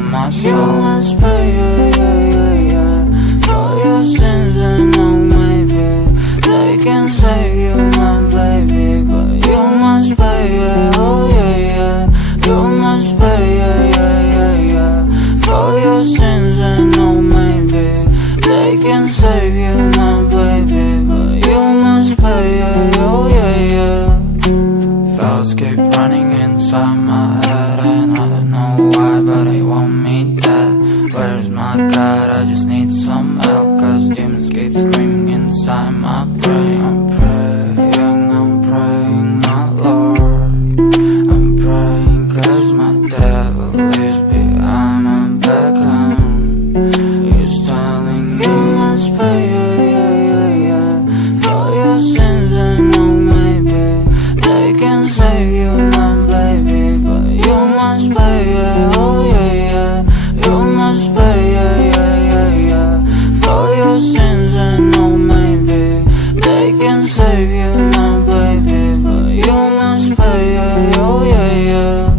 my soul. You must pay, yeah, yeah, yeah, yeah, for your sins. And oh, maybe they can save you, my baby, but you must pay, yeah, oh yeah, yeah. You must pay, yeah, yeah, yeah, yeah, for your sins. And oh, maybe they can save you, my baby, but you must pay, yeah, oh yeah, yeah. Thoughts keep running inside my head, and I don't know why, but they want me dead. Where's my God? I just need some help, cause demons keep screaming inside my brain. I'm praying, my Lord. I'm praying cause my devil is behind my back, he's telling me you must pay, yeah, yeah, yeah, yeah, for your sins. And oh, maybe they can save you, my baby, but you must pay, yeah, oh yeah, yeah. You must pay, yeah, yeah, yeah, yeah, for your sins. And oh, maybe they can save you, my baby, but you must pay, yeah, oh yeah, yeah.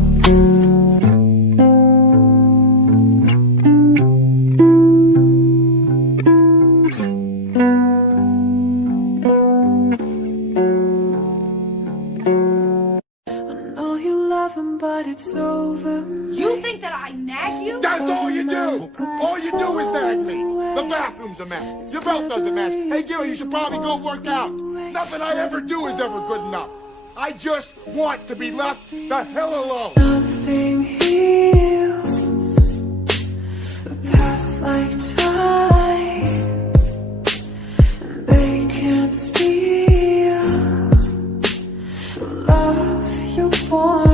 I know you love him, but it's over. You think that I nag you? That's all you do! All you do is nag me! The bathroom's a mess. Your belt doesn't match. Hey, Gil, you should probably go work out. Nothing I ever do is ever good enough. I just want to be left the hell alone. Nothing heals the past like time, and they can't steal the love you want.